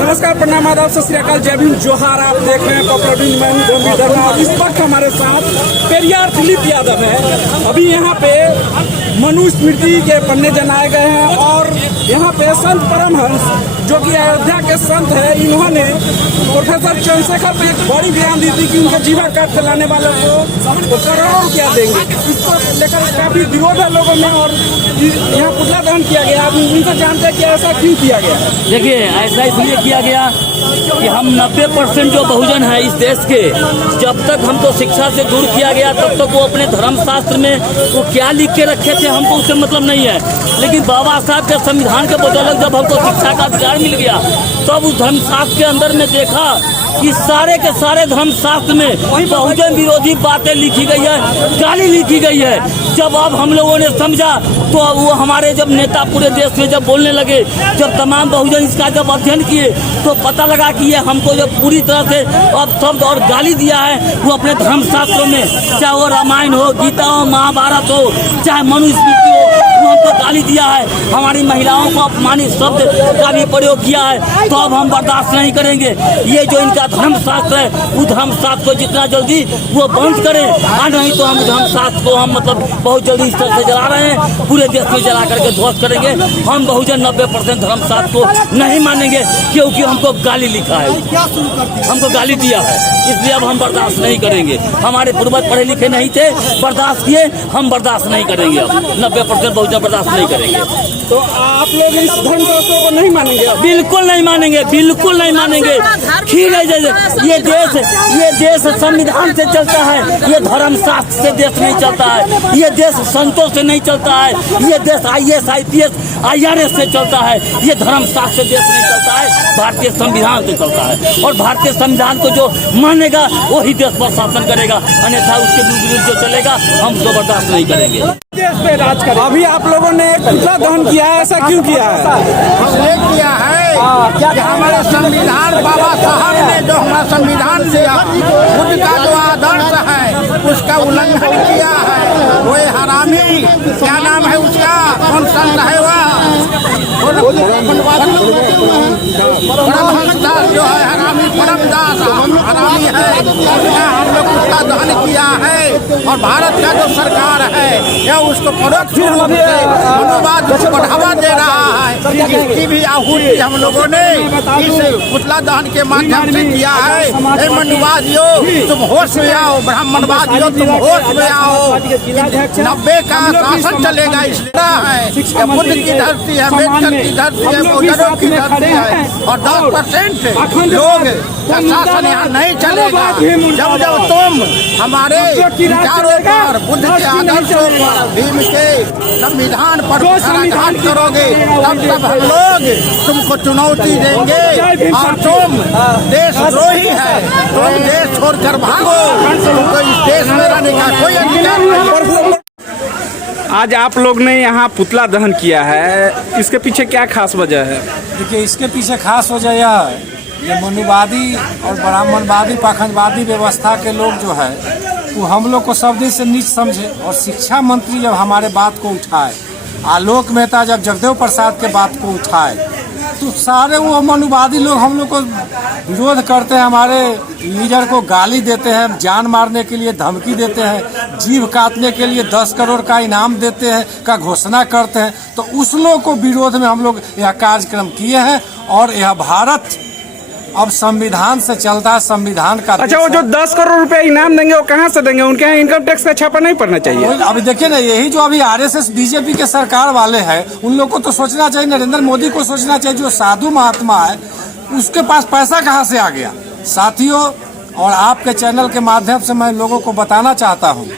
नमस्कार, प्रणाम, आदाब, सत श्री अकाल, जय भीम, जोहार। आप देख रहे हैं पॉपुलर न्यूज़। इस वक्त हमारे साथ पेरियार दिलीप यादव है। अभी यहाँ पे मनु स्मृति के पन्ने जलाए गए हैं और यहाँ पे संत परमहंस जो कि अयोध्या के संत है, इन्होंने प्रोफेसर चंद्रशेखर पे एक बड़ी बयान दी थी कि उनके जीवा कार्ड चलाने वालों को करोड़ों रुपया देंगे। इसको लेकर काफी विरोध है लोगों में और यहाँ पुतला दहन किया गया। आप उनसे जानते हैं कि ऐसा क्यों किया गया? देखिए, ऐसा इसलिए किया गया कि हम 90% जो बहुजन है इस देश के, जब तक हमको शिक्षा से दूर किया गया तब तक वो अपने धर्मशास्त्र में वो क्या लिख के रखे थे हमको उससे मतलब नहीं है। लेकिन बाबा साहब के संविधान के मुताबिक जब हमको शिक्षा का अधिकार मिल गया तब उस धर्मशास्त्र के अंदर में देखा कि सारे के सारे धर्मशास्त्र में बहुजन विरोधी बातें लिखी गई है, गाली लिखी गई है। जब अब हम लोगों ने समझा तो अब वो हमारे जब नेता पूरे देश में जब बोलने लगे, जब तमाम बहुजन इसका जब अध्ययन किए तो पता लगा कि ये हमको जब पूरी तरह से अब शब्द और गाली दिया है वो अपने धर्मशास्त्रों में, चाहे वो रामायण हो, गीता हो, महाभारत हो, चाहे मनुस्मृति हो, वो हमको गाली दिया है। हमारी महिलाओं को अपमानित शब्द का भी प्रयोग किया है। तो अब हम बर्दाश्त नहीं करेंगे। ये जो इनका धर्मशास्त्र है वो धर्मशास्त्र को जितना जल्दी वो बंद करें, और नहीं तो हम धर्मशास्त्र को हम मतलब बहुत जल्दी इस तरह से जला रहे हैं, पूरे देश में जला करके ध्वस्त करेंगे। हम बहुजन 90% धर्मशास्त्र को नहीं मानेंगे क्योंकि हमको गाली लिखा है, हमको गाली दिया है, इसलिए अब हम बर्दाश्त नहीं करेंगे। हमारे पूर्वज पढ़े लिखे नहीं थे, बर्दाश्त किए, हम बर्दाश्त नहीं करेंगे। अब 90% बहुजन बर्दाश्त नहीं करेंगे। तो आप लोग इस धर्मशास्त्रों को नहीं मानेंगे? बिल्कुल नहीं मानेंगे, बिल्कुल नहीं मानेंगे। ठीक है, ये देश संविधान से चलता है, ये धर्मशास्त्र से देश नहीं चलता है, ये देश संतों से नहीं चलता है, ये देश IAS IPS IRS से चलता है, ये धर्मशास्त्र से देश नहीं चलता है, भारतीय संविधान से चलता है। और भारतीय संविधान को जो मानेगा वही देश पर शासन करेगा, अन्यथा उसके विरुद्ध जो चलेगा हम उसको बर्दाश्त नहीं करेंगे। देश पे राज करें। अभी आप लोगों ने एक पुतला दहन किया है, ऐसा क्यों किया है? इसलिए किया है कि हमारे संविधान, बाबा साहब ने जो हमारा संविधान दिया, खुद का जो आदर्श है उसका उल्लंघन किया है। वो हरामी, क्या नाम है उसका, कौन संत है वह, परमहंस जो है हरामी, परमदास हरामी है। हम लोग उसका दहन किया है और भारत का जो सरकार है यह उसको परोक्ष रूप से मनुवाद को बढ़ावा दे रहा है। इसकी भी आहुति हम लोगों ने इस पुतला दहन के माध्यम से किया है। मनुवादियों तुम होश में आओ, ब्राह्मणवादियों तुम होश में आओ। 90 का शासन चलेगा, इसलिए है बुद्ध की धरती है, अम्बेडकर की धरती है, बहुजनों की धरती है और 10% लोग का शासन यहाँ नहीं चलेगा। जब जब तुम हमारे विचारों पर, बुद्ध के आदर्शों पर, भीम के संविधान पर आघात करोगे तब तब हम लोग तुमको चुनौती देंगे और तुम देशद्रोही है, तुम देश छोड़कर भागो, तुमको इस देश में रहने का कोई अधिकार नहीं। आज आप लोग ने यहाँ पुतला दहन किया है, इसके पीछे क्या खास वजह है? देखिए, इसके पीछे खास वजह यह है, ये मनुवादी और ब्राह्मणवादी पाखंडवादी व्यवस्था के लोग जो है वो हम लोग को सब दिन से नीच समझे और शिक्षा मंत्री जब हमारे बात को उठाए आलोक मेहता जब जगदेव प्रसाद के बात को उठाए तो सारे वो मनुवादी लोग हम लोग को विरोध करते हैं, हमारे लीडर को गाली देते हैं, जान मारने के लिए धमकी देते हैं, जीव काटने के लिए 10 करोड़ का इनाम देते हैं का घोषणा करते हैं। तो उस लोग को विरोध में हम लोग यह कार्यक्रम किए हैं और यह भारत अब संविधान से चलता है, संविधान का। अच्छा, वो जो 10 करोड़ रुपए इनाम देंगे वो कहाँ से देंगे? उनके यहाँ इनकम टैक्स का छापा नहीं पड़ना चाहिए? अभी देखिए ना, यही जो अभी आरएसएस बीजेपी के सरकार वाले हैं उन लोग को तो सोचना चाहिए, नरेंद्र मोदी को सोचना चाहिए, जो साधु महात्मा है उसके पास पैसा कहाँ से आ गया। साथियों, और आपके चैनल के माध्यम से मैं लोगों को बताना चाहता हूँ,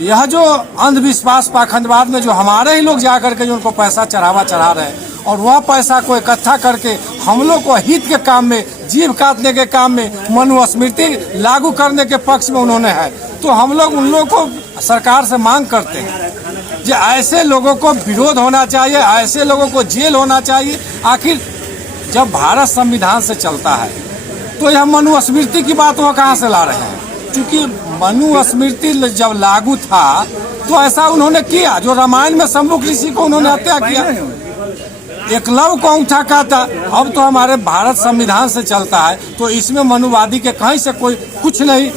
यह जो अंधविश्वास पाखंडवाद में जो हमारे ही लोग जाकर के जो उनको पैसा चढ़ा रहे हैं और वह पैसा को इकट्ठा करके हम लोग को हित के काम में, जीव काटने के काम में, मनुस्मृति लागू करने के पक्ष में उन्होंने है। तो हम लोग उन लोगों को सरकार से मांग करते हैं कि ऐसे लोगों को विरोध होना चाहिए, ऐसे लोगों को जेल होना चाहिए। आखिर जब भारत संविधान से चलता है तो यह मनुस्मृति की बात वह कहाँ से ला रहे हैं? क्योंकि मनुस्मृति जब लागू था तो ऐसा उन्होंने किया, जो रामायण में शंभुक ऋषि को उन्होंने हत्या किया, एकलव को अंगूठा काटा। अब तो हमारे भारत संविधान से चलता है तो इसमें मनुवादी के कहीं से कोई कुछ नहीं,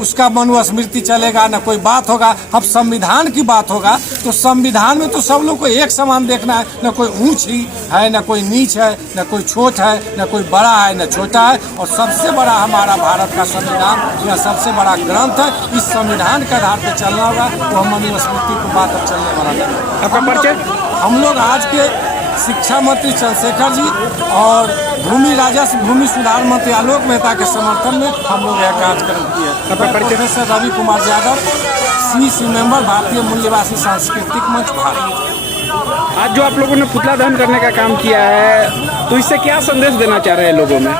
उसका मनुस्मृति चलेगा, न कोई बात होगा। अब संविधान की बात होगा तो संविधान में तो सब लोग को एक समान देखना है, न कोई ऊंच ही है, न कोई नीच है, न कोई छोट है, न कोई बड़ा है, न छोटा है। और सबसे बड़ा हमारा भारत का संविधान, यह सबसे बड़ा ग्रंथ है। इस संविधान के आधार पर चलना होगा, तो हम मनुस्मृति की बात अब चलने वाला नहीं। आपका परिचय? हम लोग आज के शिक्षा मंत्री चंद्रशेखर जी और भूमि राजस्व भूमि सुधार मंत्री आलोक मेहता के समर्थन में हम लोग यह कार्यक्रम किए। Professor Ravi Kumar Yadav, CC member, भारतीय मूल्यवासी सांस्कृतिक मंच भारत। आज जो आप लोगों ने पुतला दहन करने का काम किया है तो इससे क्या संदेश देना चाह रहे हैं लोगों में?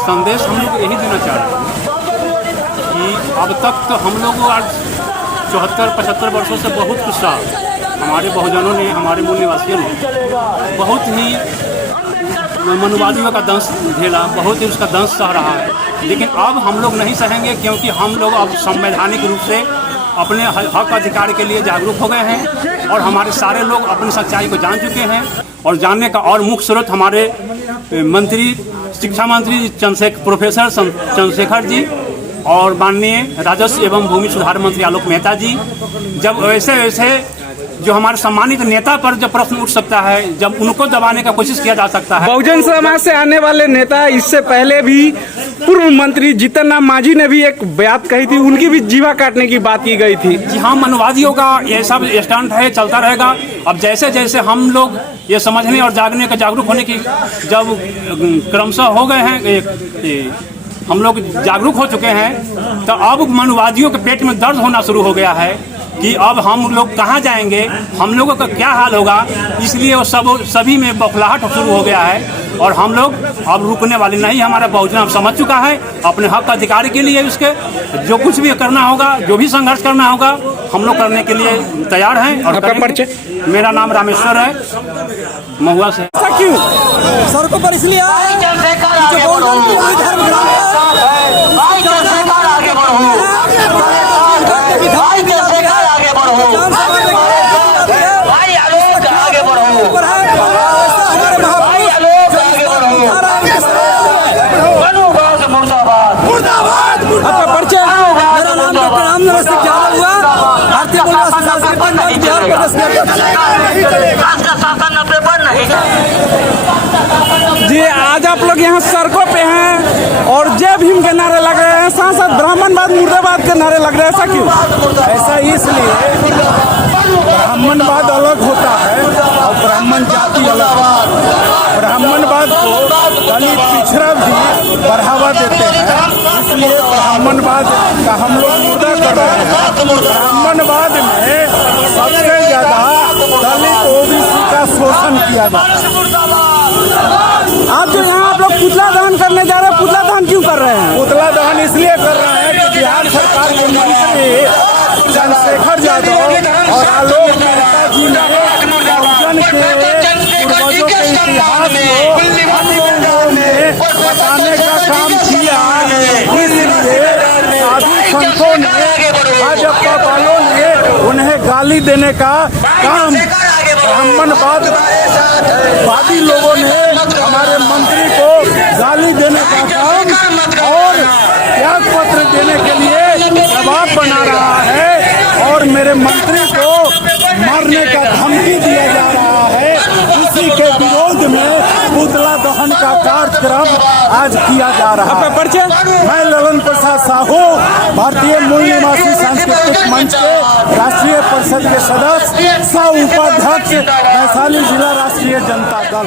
संदेश हम लोग यही देना चाह रहे हैं कि अब तक तो हम लोग आज 74-75 वर्षों से बहुत कुछ सहा, हमारे बहुजनों ने, हमारे मूल निवासियों ने बहुत ही मनुवादियों का दंश झेला, बहुत ही उसका दंश सह रहा है। लेकिन अब हम लोग नहीं सहेंगे, क्योंकि हम लोग अब संवैधानिक रूप से अपने हक अधिकार के लिए जागरूक हो गए हैं और हमारे सारे लोग अपनी सच्चाई को जान चुके हैं। और जानने का और मुख्य स्रोत हमारे मंत्री, शिक्षा मंत्री प्रोफेसर चंद्रशेखर जी और माननीय राजस्व एवं भूमि सुधार मंत्री आलोक मेहता जी, जब वैसे जो हमारे सम्मानित नेता पर जब प्रश्न उठ सकता है, जब उनको दबाने का कोशिश किया जा सकता है। बहुजन समाज से आने वाले नेता, इससे पहले भी पूर्व मंत्री जीतन राम मांझी ने भी एक बात कही थी, उनकी भी जीवा काटने की बात की गई थी। जी हाँ, मनुवादियों का ये सब स्टंट है, चलता रहेगा। अब जैसे जैसे हम लोग ये समझने और जागने का जागरूक होने की जब क्रमशः हो गए हैं, हम लोग जागरूक हो चुके हैं, तो अब मनुवादियों के पेट में दर्द होना शुरू हो गया है कि अब हम लोग कहाँ जाएंगे, हम लोगों का क्या हाल होगा। इसलिए वो सभी में बौखलाहट शुरू हो गया है और हम लोग अब रुकने वाले नहीं। हमारा बहुजन अब समझ चुका है अपने हक अधिकार के लिए, उसके जो कुछ भी करना होगा, जो भी संघर्ष करना होगा, हम लोग करने के लिए तैयार हैं। और मेरा नाम रामेश्वर है, महुआ से। क्यों सड़कों पर? इसलिए जी, आज आप लोग यहाँ सड़कों पे हैं और जय भीम के नारे लग रहे हैं, साथ साथ ब्राह्मणवाद मुर्दाबाद के नारे लग रहे हैं। ऐसा क्यों? ऐसा इसलिए ब्राह्मणवाद अलग होता है और ब्राह्मण जाति अलग। ब्राह्मणवाद को दलित पिछड़ा भी बढ़ावा देते हैं, इसलिए ब्राह्मणवाद का हम लोग मुद्दा कर रहे हैं। ब्राह्मणवाद में सबसे ज्यादा दलित OBC का शोषण किया जाता है। आज जो यहाँ आप लोग पुतला दहन करने जा रहे हैं, पुतला दहन क्यों कर रहे हैं? पुतला दहन इसलिए कर रहे हैं कि बिहार सरकार के मंत्री चंद्रशेखर यादव और आलोक मेहता जी ने बहुजन के पूर्वजों के इतिहास को बताने का काम किया। इसलिए साधु संतों ने, भाजपा वालों ने उन्हें गाली देने का काम ब्राह्मणवादी लोगों ने हमारे मंत्री को गाली देने का काम और त्याग पत्र देने के लिए दबाव बना रहा है और मेरे मंत्री को मारने का धमकी दिया जा रहा है। उसी के विरोध में पुतला दहन का कार्यक्रम आज किया जा रहा है। मैं ललन प्रसाद साहू, भारतीय मूल निवासी सांस्कृतिक मंच के राष्ट्रीय परिषद के सदस्य, सह उपाध्यक्ष, वैशाली जिला राष्ट्रीय जनता दल।